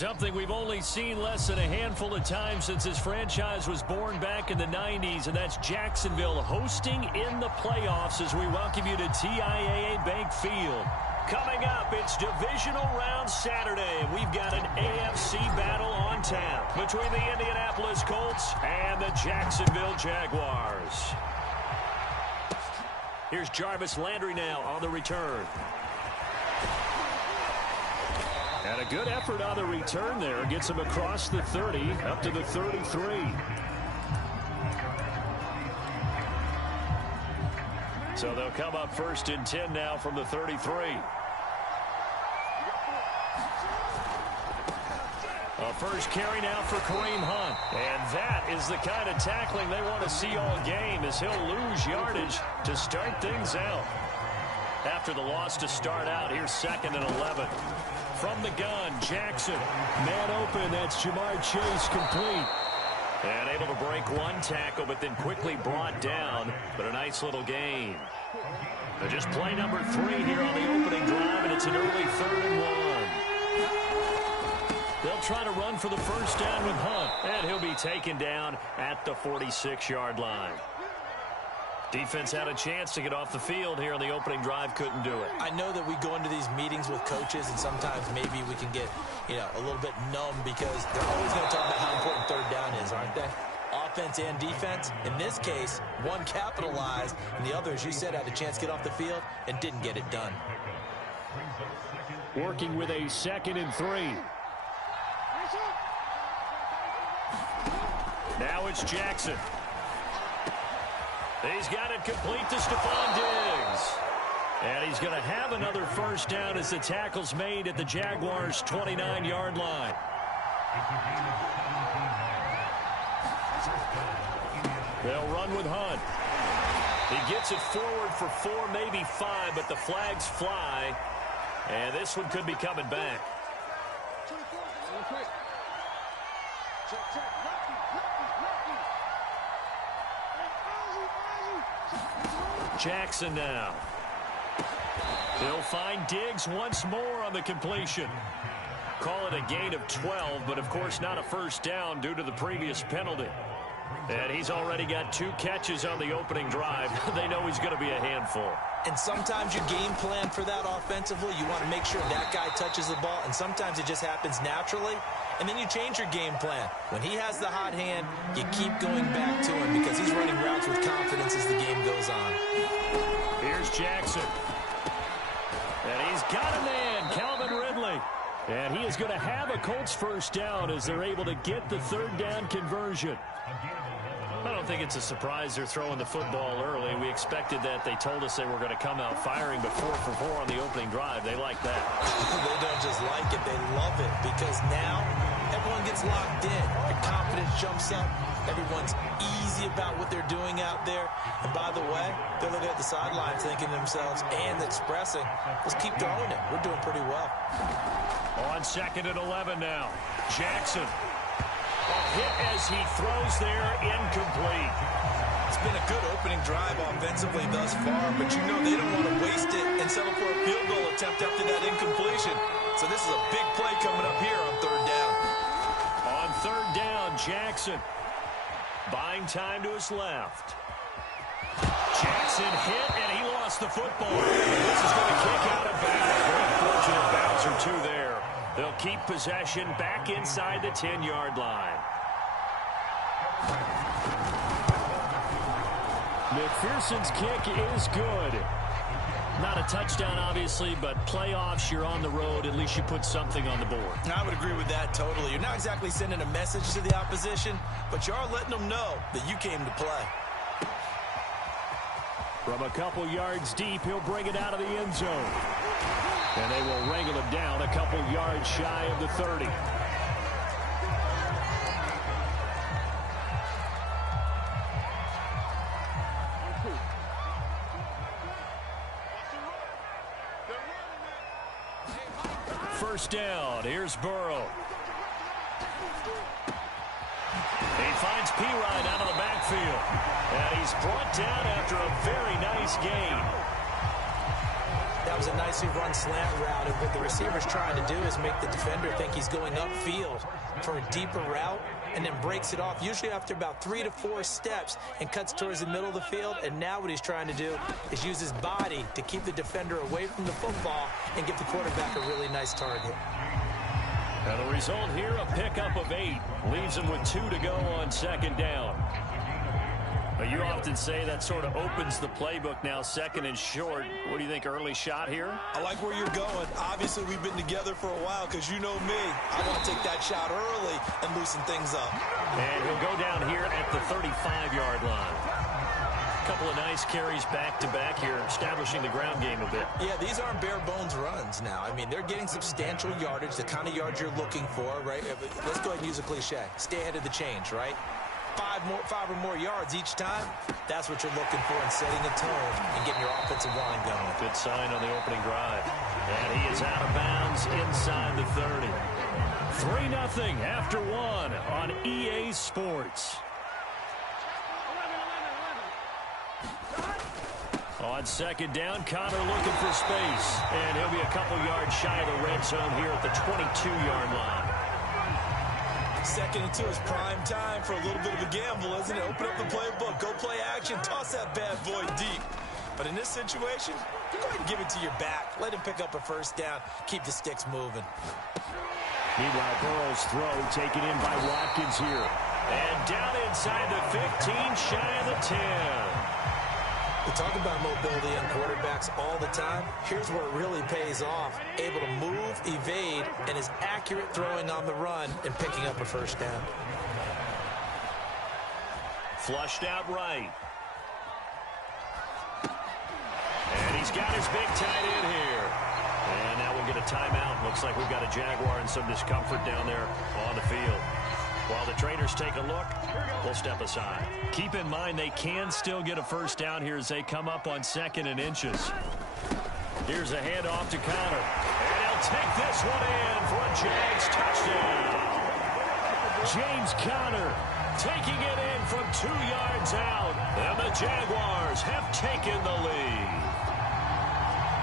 Something we've only seen less than a handful of times since this franchise was born back in the 90s, and that's Jacksonville hosting in the playoffs as we welcome you to TIAA Bank Field. Coming up, it's Divisional Round Saturday, and we've got an AFC battle on tap between the Indianapolis Colts and the Jacksonville Jaguars. Here's Jarvis Landry now on the return. And a good effort on the return there. Gets him across the 30, up to the 33. So they'll come up 1st and 10 now from the 33. A first carry now for Kareem Hunt. And that is the kind of tackling they want to see all game, as he'll lose yardage to start things out. After the loss to start out, here's 2nd and 11. From the gun, Jackson. Man open, that's Jamar Chase, complete. And able to break one tackle, but then quickly brought down. But a nice little gain. They're just play number 3 here on the opening drive, and it's an early 3rd and 1. They'll try to run for the first down with Hunt, and he'll be taken down at the 46-yard line. Defense had a chance to get off the field here on the opening drive, couldn't do it. I know that we go into these meetings with coaches, and sometimes maybe we can get, a little bit numb because they're always going to talk about how important 3rd down is, aren't they? Offense and defense. In this case, one capitalized, and the other, as you said, had a chance to get off the field and didn't get it done. Working with a 2nd and 3. Now it's Jackson. He's got it complete to Stephon Diggs. And he's going to have another first down as the tackle's made at the Jaguars' 29-yard line. They'll run with Hunt. He gets it forward for 4, maybe 5, but the flags fly. And this one could be coming back. Jackson now. He'll find Diggs once more on the completion. Call it a gain of 12, but of course not a first down due to the previous penalty. And he's already got 2 catches on the opening drive. They know he's going to be a handful. And sometimes you game plan for that offensively. You want to make sure that guy touches the ball, and sometimes it just happens naturally. And then you change your game plan. When he has the hot hand, you keep going back to him because he's running routes with confidence as the game goes on. Here's Jackson. And he's got a man, Calvin Ridley. And he is going to have a Colts first down as they're able to get the 3rd down conversion. I don't think it's a surprise they're throwing the football early. We expected that. They told us they were going to come out firing, but 4 for 4 on the opening drive. They like that. They don't just like it. They love it because now everyone gets locked in. Their confidence jumps up. Everyone's easy about what they're doing out there. And by the way, they're looking at the sidelines thinking to themselves and expressing, let's keep throwing it. We're doing pretty well. On 2nd and 11 now. Jackson. A hit as he throws there, incomplete. It's been a good opening drive offensively thus far, but you know they don't want to waste it and settle for a field goal attempt after that incompletion. So this is a big play coming up here on 3rd down. On 3rd down, Jackson buying time to his left. Jackson hit, and he lost the football. This is going to kick out of bounds. Very fortunate bounce or 2 there. They'll keep possession back inside the 10-yard line. McPherson's kick is good. Not a touchdown, obviously, but playoffs, you're on the road. At least you put something on the board. I would agree with that totally. You're not exactly sending a message to the opposition, but you are letting them know that you came to play. From a couple yards deep, he'll bring it out of the end zone. And they will wrangle him down a couple yards shy of the 30. First down. Here's Burrow. He finds Pirine out of the backfield. And he's brought down after a very nice gain. Now, was a nicely run slant route, and what the receiver's trying to do is make the defender think he's going upfield for a deeper route, and then breaks it off, usually after about 3 to 4 steps, and cuts towards the middle of the field. And now what he's trying to do is use his body to keep the defender away from the football and give the quarterback a really nice target. And the result here, a pickup of 8. Leaves him with 2 to go on second down. But you often say that sort of opens the playbook now, second and short. What do you think, early shot here? I like where you're going. Obviously, we've been together for a while because you know me. I want to take that shot early and loosen things up. And he'll go down here at the 35-yard line. A couple of nice carries back-to-back here, establishing the ground game a bit. Yeah, these aren't bare-bones runs now. I mean, they're getting substantial yardage, the kind of yards you're looking for, right? Let's go ahead and use a cliche. Stay ahead of the change, right? 5 or more yards each time, that's what you're looking for in setting a tone and getting your offensive line going. Good sign on the opening drive. And he is out of bounds inside the 30. 3-0 after 1 on EA Sports. On second down, Connor looking for space. And he'll be a couple yards shy of the red zone here at the 22-yard line. 2nd and 2 is prime time for a little bit of a gamble, isn't it? Open up the playbook, go play action, toss that bad boy deep. But in this situation, go ahead and give it to your back. Let him pick up a first down, keep the sticks moving. Meanwhile, Burrow's throw taken in by Watkins here. And down inside the 15, shy of the 10. We talk about mobility on quarterbacks all the time. Here's where it really pays off. Able to move, evade, and is accurate throwing on the run and picking up a first down. Flushed out right. And he's got his big tight end here. And now we'll get a timeout. Looks like we've got a Jaguar in some discomfort down there on the field. While the traders take a look, we'll step aside. Keep in mind they can still get a first down here as they come up on 2nd and inches. Here's a handoff to Connor. And he'll take this one in for a Jags touchdown. James Conner taking it in from 2 yards out. And the Jaguars have taken the lead.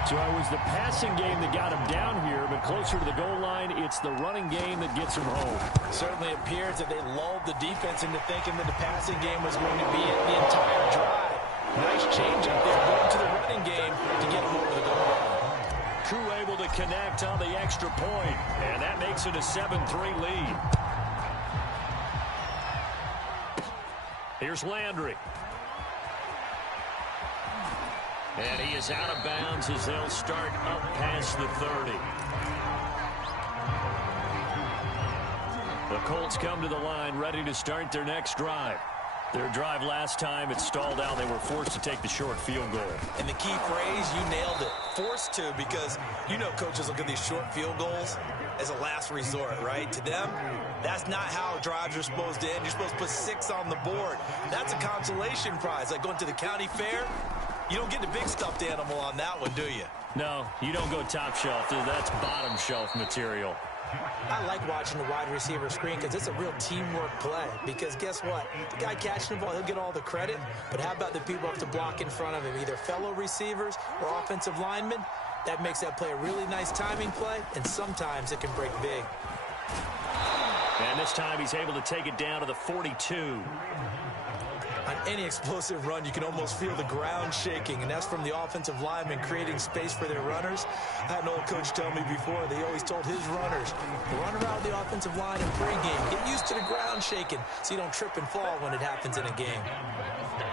So it was the passing game that got him down here, but closer to the goal line, it's the running game that gets him home. Certainly appears that they lulled the defense into thinking that the passing game was going to be the entire drive. Nice change up there, going to the running game to get him over the goal line. Crew able to connect on the extra point, and that makes it a 7-3 lead. Here's Landry. And he is out of bounds as they'll start up past the 30. The Colts come to the line ready to start their next drive. Their drive last time, it stalled out. They were forced to take the short field goal. And the key phrase, you nailed it. Forced to, because you know coaches look at these short field goals as a last resort, right? To them, that's not how drives are supposed to end. You're supposed to put 6 on the board. That's a consolation prize, like going to the county fair. You don't get the big stuffed animal on that one, do you? No, you don't go top shelf. That's bottom shelf material. I like watching the wide receiver screen because it's a real teamwork play. Because guess what? The guy catching the ball, he'll get all the credit. But how about the people up to block in front of him, either fellow receivers or offensive linemen? That makes that play a really nice timing play, and sometimes it can break big. And this time he's able to take it down to the 42. On any explosive run, you can almost feel the ground shaking, and that's from the offensive linemen creating space for their runners. I had an old coach tell me before, they always told his runners, run around the offensive line in pregame. Get used to the ground shaking so you don't trip and fall when it happens in a game.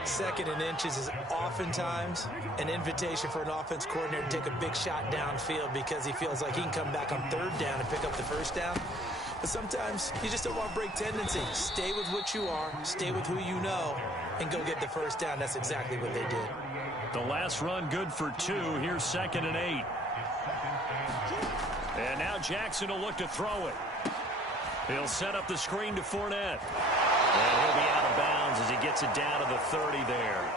2nd and inches is oftentimes an invitation for an offense coordinator to take a big shot downfield because he feels like he can come back on 3rd down and pick up the first down. But sometimes you just don't want to break tendency. Stay with what you are, stay with who you know, and go get the first down. That's exactly what they did. The last run good for 2. Here's 2nd and 8. And now Jackson will look to throw it. He'll set up the screen to Fournette. And he'll be out of bounds as he gets it down to the 30 there.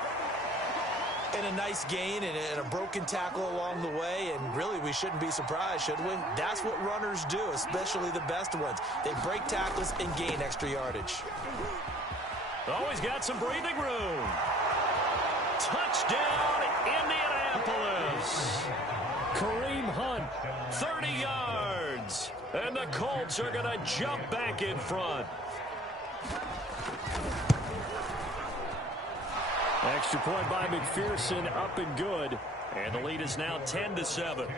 And a nice gain and a broken tackle along the way, and really we shouldn't be surprised, should we? That's what runners do, especially the best ones. They break tackles and gain extra yardage. Always got some breathing room. Touchdown, Indianapolis. Kareem Hunt, 30 yards. And the Colts are going to jump back in front. Extra point by McPherson, up and good. And the lead is now 10-7.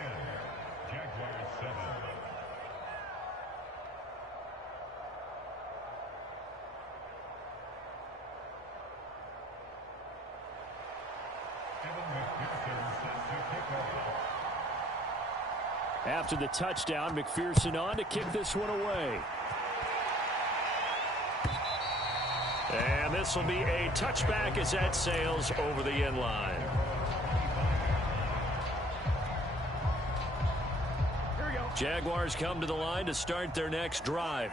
After the touchdown, McPherson on to kick this one away. And this will be a touchback as that sails over the end line. Jaguars come to the line to start their next drive.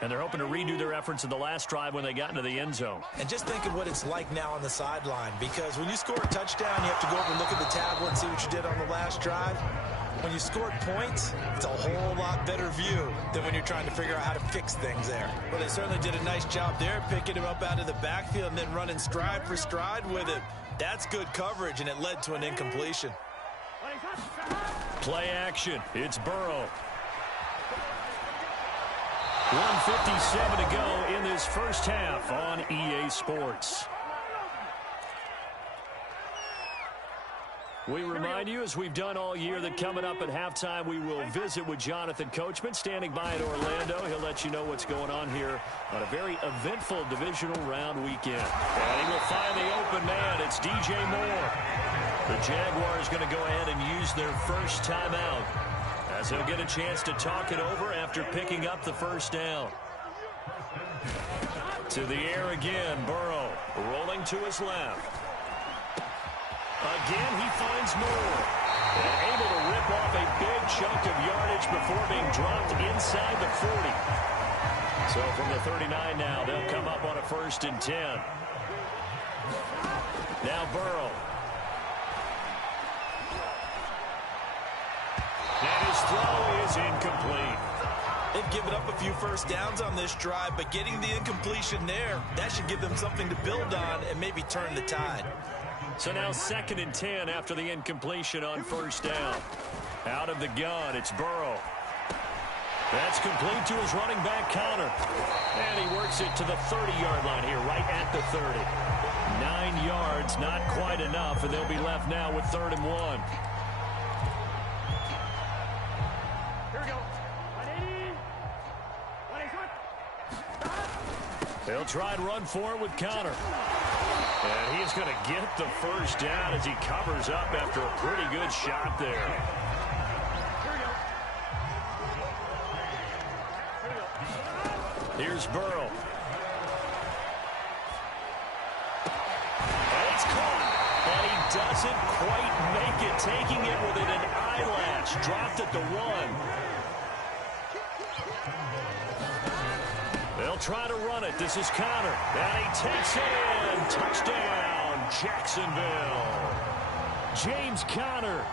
And they're hoping to redo their efforts in the last drive when they got into the end zone. And just think of what it's like now on the sideline, because when you score a touchdown, you have to go over and look at the tablet and see what you did on the last drive. When you scored points, it's a whole lot better view than when you're trying to figure out how to fix things there. Well, they certainly did a nice job there, picking him up out of the backfield and then running stride for stride with it. That's good coverage, and it led to an incompletion. Play action. It's Burrow. 1:57 to go in this first half on EA Sports. We remind you, as we've done all year, that coming up at halftime, we will visit with Jonathan Coachman, standing by in Orlando. He'll let you know what's going on here on a very eventful divisional round weekend. And he will find the open man. It's DJ Moore. The Jaguars going to go ahead and use their first timeout, as he'll get a chance to talk it over after picking up the first down. To the air again, Burrow rolling to his left. Again, he finds Moore. And able to rip off a big chunk of yardage before being dropped inside the 40. So from the 39 now, they'll come up on a 1st and 10. Now Burrow. And his throw is incomplete. They've given up a few first downs on this drive, but getting the incompletion there, that should give them something to build on and maybe turn the tide. So now 2nd and 10 after the incompletion on 1st down. Out of the gun, it's Burrow. That's complete to his running back, Connor. And he works it to the 30-yard line here, right at the 30. 9 yards, not quite enough, and they'll be left now with 3rd and 1. They'll try and run for it with Connor. And he's going to get the first down as he covers up after a pretty good shot there. Here's Burrow. And it's caught. And he doesn't quite make it, taking it within an eyelash. Dropped at the 1. They'll try to run it. This is Connor. And he takes it in. Touchdown, Jacksonville. James Conner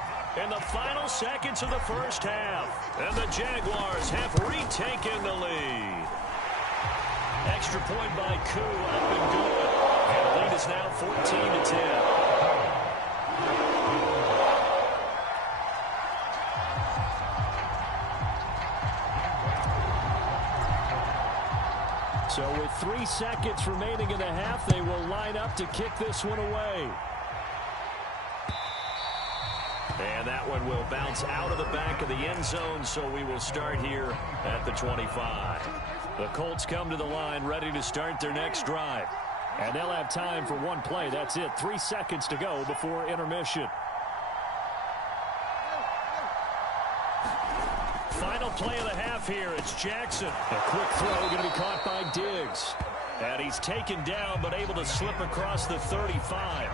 in the final seconds of the first half. And the Jaguars have retaken the lead. Extra point by Koo, up and good. And the lead is now 14-10. So with 3 seconds remaining in the half, they will line up to kick this one away. And that one will bounce out of the back of the end zone, so we will start here at the 25. The Colts come to the line ready to start their next drive. And they'll have time for one play. That's it. 3 seconds to go before intermission. Final play of the half here. It's Jackson. A quick throw going to be caught by Diggs. And he's taken down but able to slip across the 35.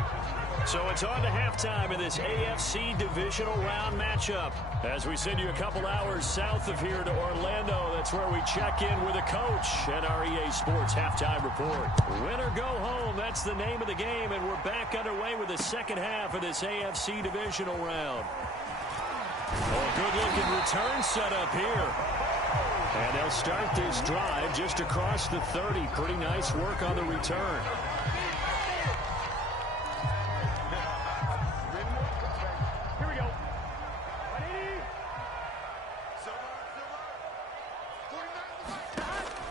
So it's on to halftime in this AFC divisional round matchup. As we send you a couple hours south of here to Orlando, that's where we check in with a coach and our EA Sports halftime report. Win or go home, that's the name of the game, and we're back underway with the second half of this AFC divisional round. Oh, good-looking return set up here. And they'll start this drive just across the 30. Pretty nice work on the return.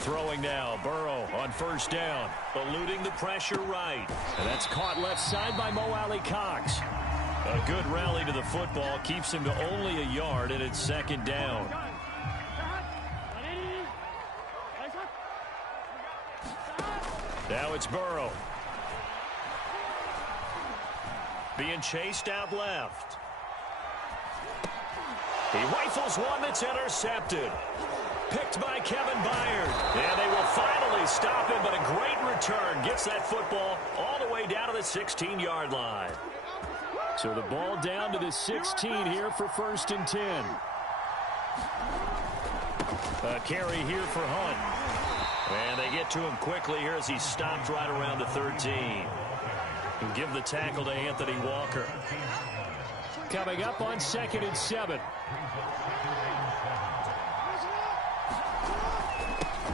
Throwing now, Burrow on first down, eluding the pressure right. And that's caught left side by Mo Alley Cox. A good rally to the football keeps him to only a yard, and it's second down. Now it's Burrow. Being chased out left. He rifles one that's intercepted. Picked by Kevin Byard. And they will finally stop him, but a great return. Gets that football all the way down to the 16-yard line. So the ball down to the 16 here for 1st and 10. A carry here for Hunt. And they get to him quickly here as he stopped right around the 13. And give the tackle to Anthony Walker. Coming up on 2nd and 7.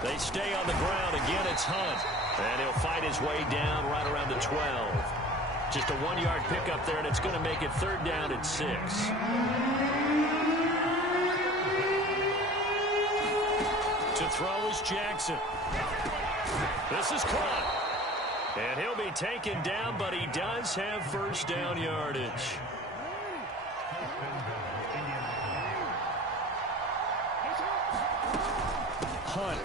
They stay on the ground. Again, it's Hunt. And he'll fight his way down right around the 12. Just a 1-yard pickup there, and it's going to make it 3rd down and 6. To throw is Jackson. This is caught. And he'll be taken down, but he does have 1st down yardage. Hunt.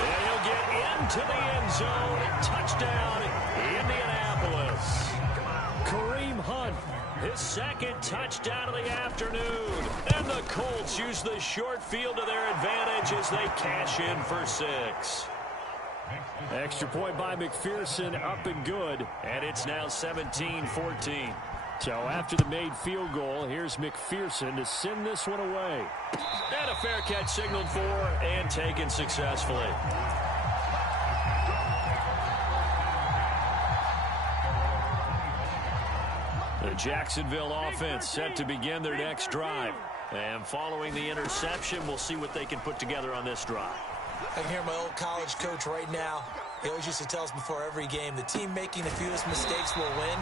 And he'll get into the end zone. Touchdown, Indianapolis. Kareem Hunt, his 2nd touchdown of the afternoon. And the Colts use the short field to their advantage as they cash in for 6. Extra point by McPherson, up and good. And it's now 17-14. So after the made field goal, here's McPherson to send this one away. And a fair catch signaled for and taken successfully. The Jacksonville offense set to begin their next drive. And following the interception, we'll see what they can put together on this drive. I can hear my old college coach right now. He always used to tell us before every game, the team making the fewest mistakes will win.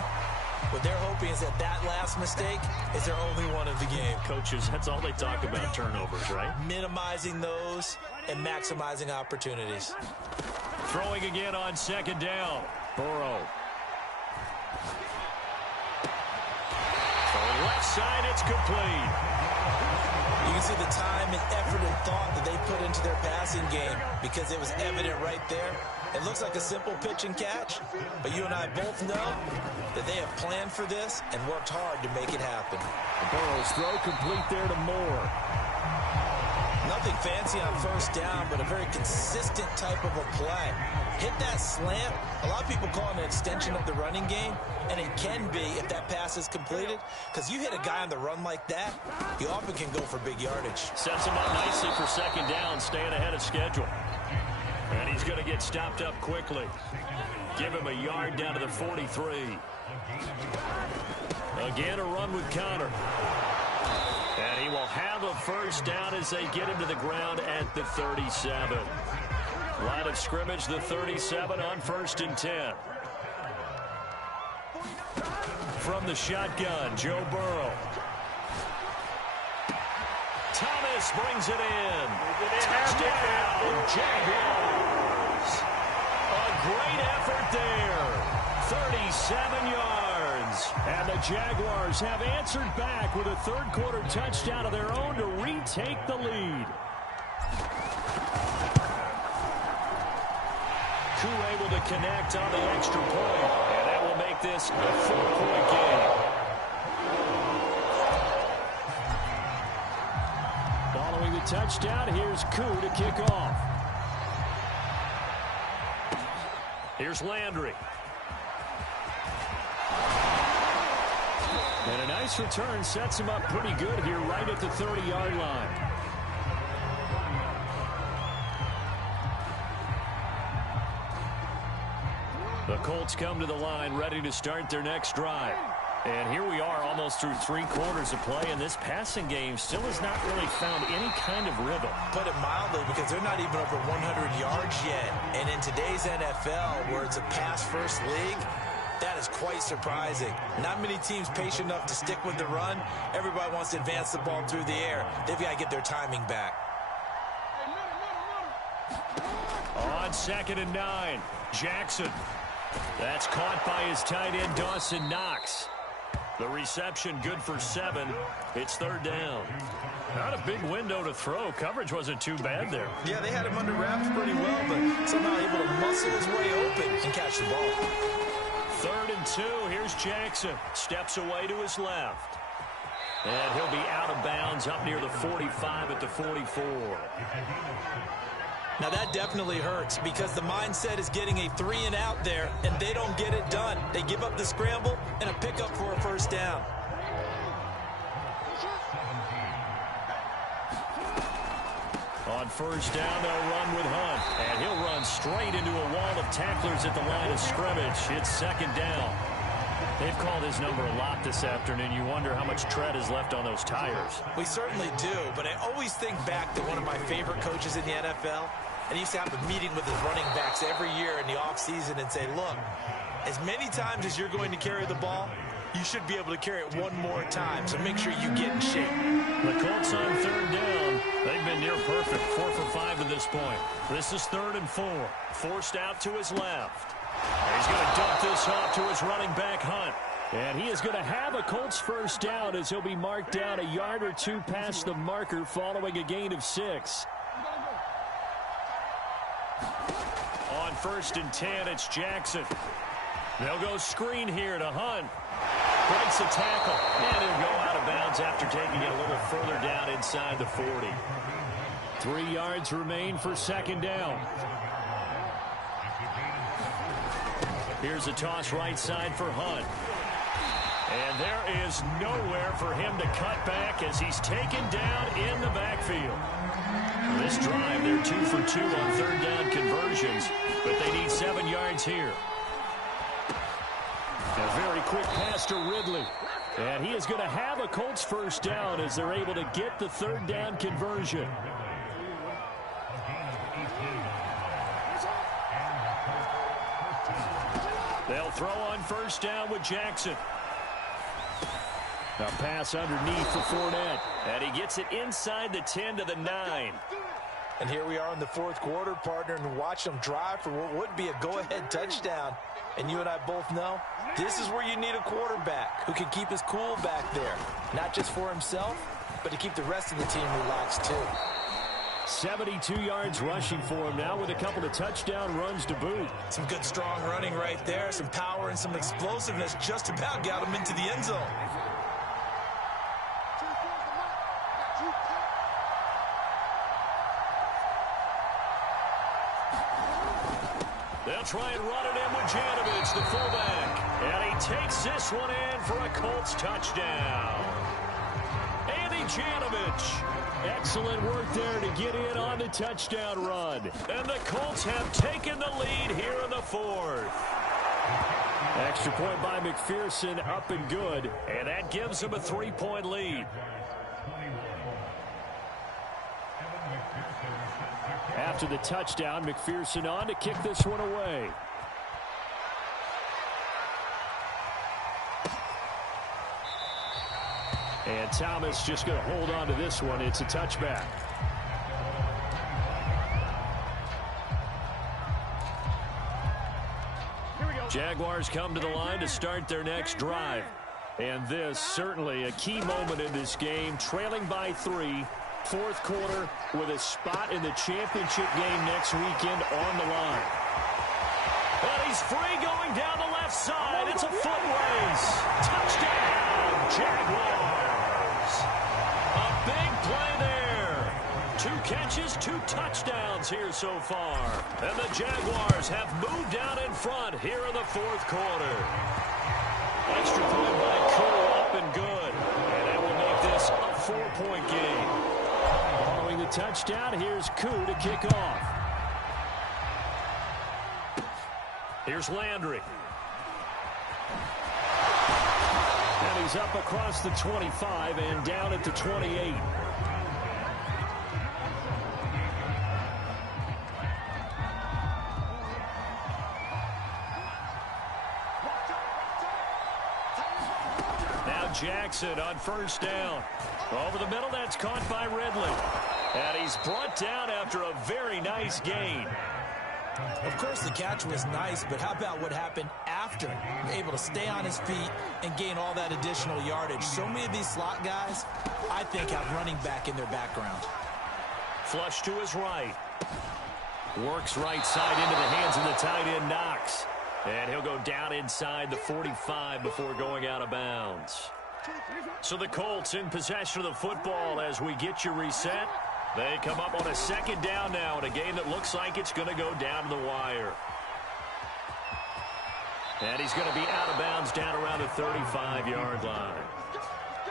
What they're hoping is that last mistake is their only one of the game. Coaches, that's all they talk about, turnovers, right? Minimizing those and maximizing opportunities. Throwing again on 2nd down. Burrow. From left side, it's complete. You can see the time and effort and thought that they put into their passing game because it was evident right there. It looks like a simple pitch and catch, but you and I both know that they have planned for this and worked hard to make it happen. Burrow's throw complete there to Moore. Nothing fancy on 1st down, but a very consistent type of a play. Hit that slant. A lot of people call it an extension of the running game, and it can be if that pass is completed, because you hit a guy on the run like that, he often can go for big yardage. Sets him up nicely for 2nd down, staying ahead of schedule. And he's going to get stopped up quickly. Give him a yard down to the 43. Again, a run with Connor. And he will have a 1st down as they get him to the ground at the 37. Line of scrimmage, the 37 on 1st and 10. From the shotgun, Joe Burrow. Thomas brings it in. Touchdown, Jaguars. A great effort there. 37 yards. And the Jaguars have answered back with a 3rd quarter touchdown of their own to retake the lead. Koo able to connect on the extra point. And that will make this a 4-point game. Following the touchdown, here's Koo to kick off. Here's Landry. And a nice return sets him up pretty good here right at the 30-yard line. The Colts come to the line ready to start their next drive. And here we are almost through 3 quarters of play, and this passing game still has not really found any kind of rhythm. Put it mildly, because they're not even over 100 yards yet. And in today's NFL, where it's a pass-first league, that is quite surprising. Not many teams patient enough to stick with the run. Everybody wants to advance the ball through the air. They've got to get their timing back. on 2nd and 9. Jackson. That's caught by his tight end, Dawson Knox. The reception good for 7. It's 3rd down. Not a big window to throw. Coverage wasn't too bad there. Yeah, they had him under wraps pretty well, but somehow able to muscle his way open and catch the ball. 3rd and 2. Here's Jackson. Steps away to his left. And he'll be out of bounds up near the 45 at the 44. Now that definitely hurts because the mindset is getting a 3-and-out there, and they don't get it done. They give up the scramble and a pickup for a 1st down. On 1st down, they'll run with Hunt. And he'll run straight into a wall of tacklers at the line of scrimmage. It's 2nd down. They've called his number a lot this afternoon. You wonder how much tread is left on those tires. We certainly do, but I always think back to one of my favorite coaches in the NFL. And he used to have a meeting with his running backs every year in the offseason and say, look, as many times as you're going to carry the ball, you should be able to carry it one more time. So make sure you get in shape. The Colts on 3rd down. They've been near perfect, 4 for 5 to this point. This is 3rd and 4. Forced out to his left. He's going to dump this off to his running back, Hunt. And he is going to have a Colts 1st down as he'll be marked down a yard or 2 past the marker following a gain of 6. On 1st and 10, it's Jackson. They'll go screen here to Hunt. Breaks a tackle, and he'll go out of bounds after taking it a little further down inside the 40. 3 yards remain for 2nd down. Here's a toss right side for Hunt. And there is nowhere for him to cut back as he's taken down in the backfield. This drive, they're 2 for 2 on 3rd down conversions, but they need 7 yards here. A very quick pass to Ridley. And he is going to have a Colts 1st down as they're able to get the 3rd down conversion. They'll throw on 1st down with Jackson. A pass underneath for Fournette. And he gets it inside the 10 to the 9. And here we are in the 4th quarter, partner, and watch them drive for what would be a go-ahead touchdown. And you and I both know this is where you need a quarterback who can keep his cool back there. Not just for himself, but to keep the rest of the team relaxed too. 72 yards rushing for him now with a couple of touchdown runs to boot. Some good strong running right there. Some power and some explosiveness just about got him into the end zone. They'll try and run it in with Janovich, the fullback. And he takes this one in for a Colts touchdown. Andy Janovich. Excellent work there to get in on the touchdown run. And the Colts have taken the lead here in the 4th. Extra point by McPherson, up and good. And that gives them a 3-point lead. After the touchdown, McPherson on to kick this one away. And Thomas just going to hold on to this one. It's a touchback. Jaguars come to the line to start their next drive. And this certainly a key moment in this game, trailing by 3. 4th quarter with a spot in the championship game next weekend on the line. And he's free going down the left side. It's a foot race. Touchdown, Jaguars. A big play there. 2 catches, 2 touchdowns here so far. And the Jaguars have moved down in front here in the 4th quarter. Extra point by Koo, up and good. And that will make this a 4-point game. Following the touchdown, here's Koo to kick off. Here's Landry. And he's up across the 25 and down at the 28. Now Jackson on 1st down. Over the middle, that's caught by Ridley. And he's brought down after a very nice gain. Of course, the catch was nice, but how about what happened after? Able to stay on his feet and gain all that additional yardage. So many of these slot guys, I think, have running back in their background. Flush to his right. Works right side into the hands of the tight end, Knox. And he'll go down inside the 45 before going out of bounds. So the Colts in possession of the football as we get you reset. They come up on a second down now in a game that looks like it's going to go down to the wire. And he's going to be out of bounds down around the 35-yard line.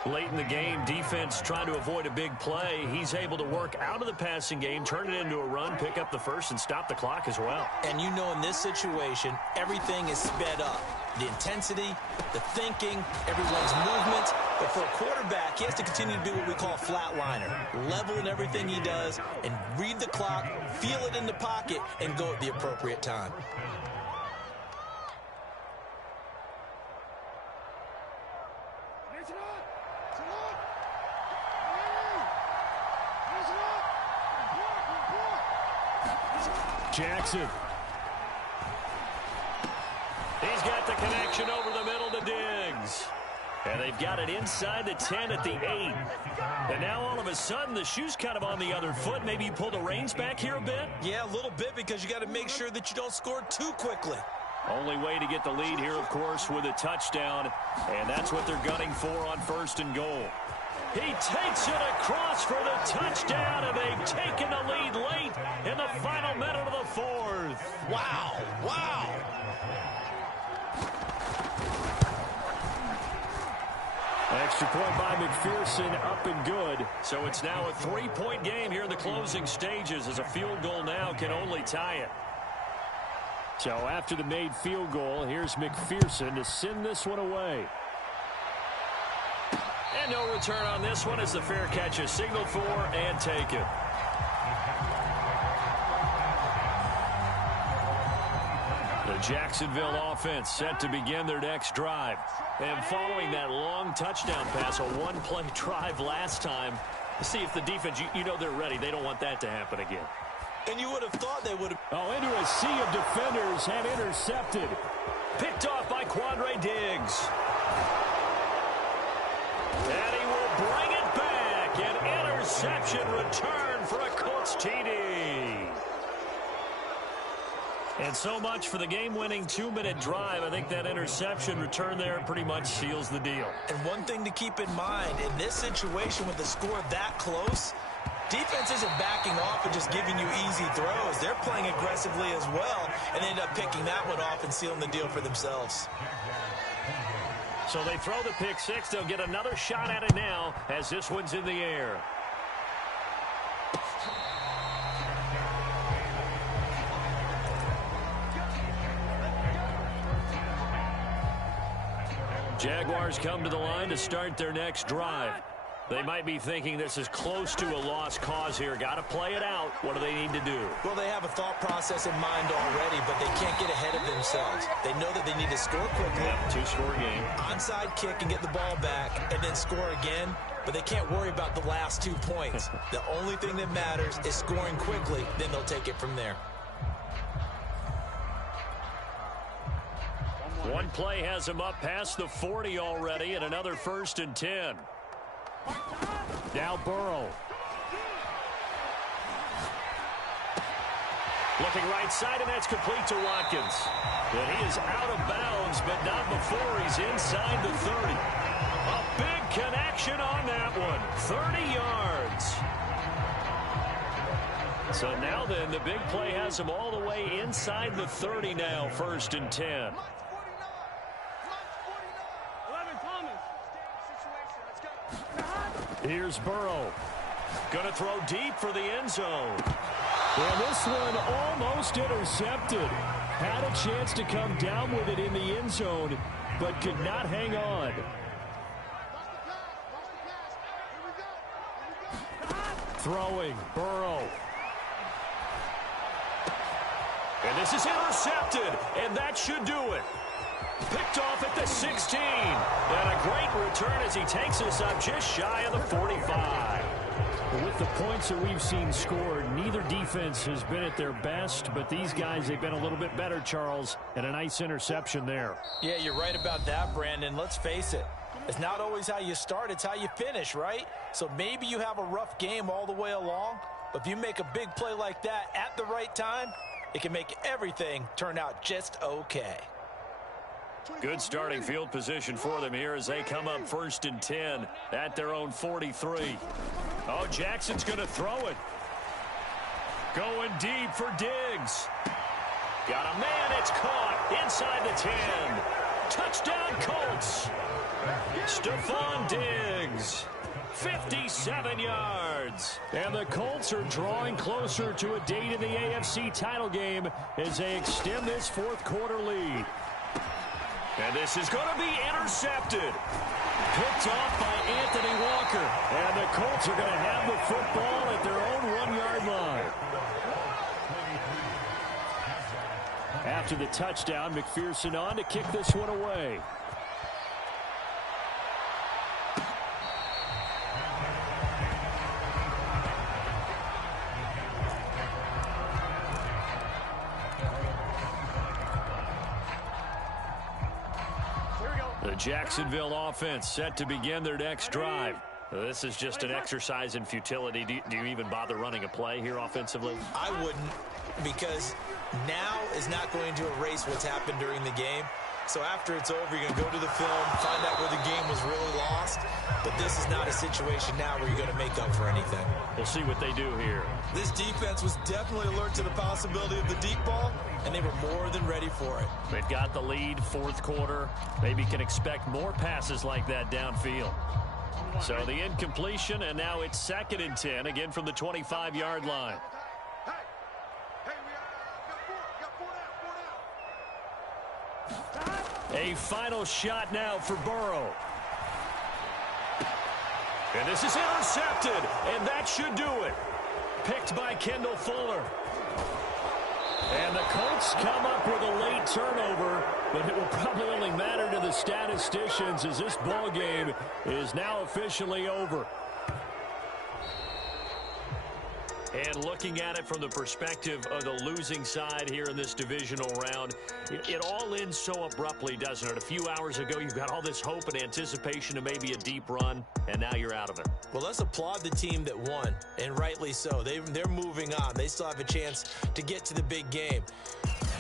Late in the game, defense trying to avoid a big play. He's able to work out of the passing game, turn it into a run, pick up the first, and stop the clock as well. And you know in this situation, everything is sped up. The intensity, the thinking, everyone's movement. But for a quarterback, he has to continue to be what we call a flatliner. Level in everything he does and read the clock, feel it in the pocket, and go at the appropriate time. Jackson. He's got the connection over the middle to Diggs. And they've got it inside the 10 at the 8. And now all of a sudden the shoe's kind of on the other foot. Maybe you pull the reins back here a bit? Yeah, a little bit because you got to make sure that you don't score too quickly. Only way to get the lead here, of course, with a touchdown. And that's what they're gunning for on 1st and goal. He takes it across for the touchdown, and they've taken the lead late in the final minute of the 4th. Wow, wow. Extra point by McPherson, up and good. So it's now a 3-point game here in the closing stages as a field goal now can only tie it. So after the made field goal, here's McPherson to send this one away. And no return on this one as the fair catch is signaled for and taken. The Jacksonville offense set to begin their next drive. And following that long touchdown pass, a one-play drive last time, see if the defense, you know they're ready. They don't want that to happen again. And you would have thought they would have. Oh, into a sea of defenders and intercepted. Picked off by Quandre Diggs. And he will bring it back. An interception return for a Colts TD. And so much for the game-winning 2-minute drive. I think that interception return there pretty much seals the deal. And one thing to keep in mind, in this situation with the score that close, defense isn't backing off and just giving you easy throws. They're playing aggressively as well and end up picking that one off and sealing the deal for themselves. So they throw the pick six. They'll get another shot at it now as this one's in the air. Jaguars come to the line to start their next drive. They might be thinking this is close to a lost cause here. Got to play it out. What do they need to do? Well, they have a thought process in mind already, but they can't get ahead of themselves. They know that they need to score quickly. Yep, two-score game. Onside kick and get the ball back and then score again, but they can't worry about the last 2 points. The only thing that matters is scoring quickly, then they'll take it from there. One play has him up past the 40 already, and another 1st and 10. Now Burrow. Looking right side, and that's complete to Watkins. And he is out of bounds, but not before he's inside the 30. A big connection on that one. 30 yards. So now then, the big play has him all the way inside the 30 now, 1st and 10. Here's Burrow. Going to throw deep for the end zone. And this one almost intercepted. Had a chance to come down with it in the end zone, but could not hang on. Throwing, Burrow. And this is intercepted, and that should do it. Picked off at the 16. And a great return as he takes us up just shy of the 45. With the points that we've seen scored, neither defense has been at their best, but these guys, they've been a little bit better, Charles, and a nice interception there. Yeah, you're right about that, Brandon. Let's face it. It's not always how you start, it's how you finish, right? So maybe you have a rough game all the way along, but if you make a big play like that at the right time, it can make everything turn out just okay. Good starting field position for them here as they come up 1st and 10 at their own 43. Oh, Jackson's going to throw it. Going deep for Diggs. Got a man, it's caught inside the 10. Touchdown Colts. Stephon Diggs. 57 yards. And the Colts are drawing closer to a date in the AFC title game as they extend this 4th quarter lead. And this is going to be intercepted. Picked off by Anthony Walker. And the Colts are going to have the football at their own 1-yard line. After the touchdown, McPherson on to kick this one away. The Jacksonville offense set to begin their next drive. This is just an exercise in futility. Do you even bother running a play here offensively? I wouldn't, because now is not going to erase what's happened during the game. So after it's over, you're going to go to the film, find out where the game was really lost. But this is not a situation now where you're going to make up for anything. We'll see what they do here. This defense was definitely alert to the possibility of the deep ball, and they were more than ready for it. They've got the lead, 4th quarter. Maybe can expect more passes like that downfield. So the incompletion, and now it's 2nd and 10, again from the 25-yard line. A final shot now for Burrow. And this is intercepted, and that should do it. Picked by Kendall Fuller. And the Colts come up with a late turnover, but it will probably only matter to the statisticians as this ball game is now officially over. And looking at it from the perspective of the losing side here in this divisional round, it all ends so abruptly, doesn't it? A few hours ago, you've got all this hope and anticipation of maybe a deep run, and now you're out of it. Well, let's applaud the team that won, and rightly so. They're moving on. They still have a chance to get to the big game.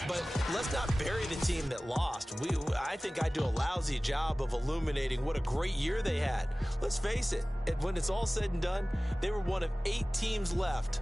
But let's not bury the team that lost. I think I do a lousy job of illuminating what a great year they had. Let's face it, when it's all said and done, they were one of 8 teams left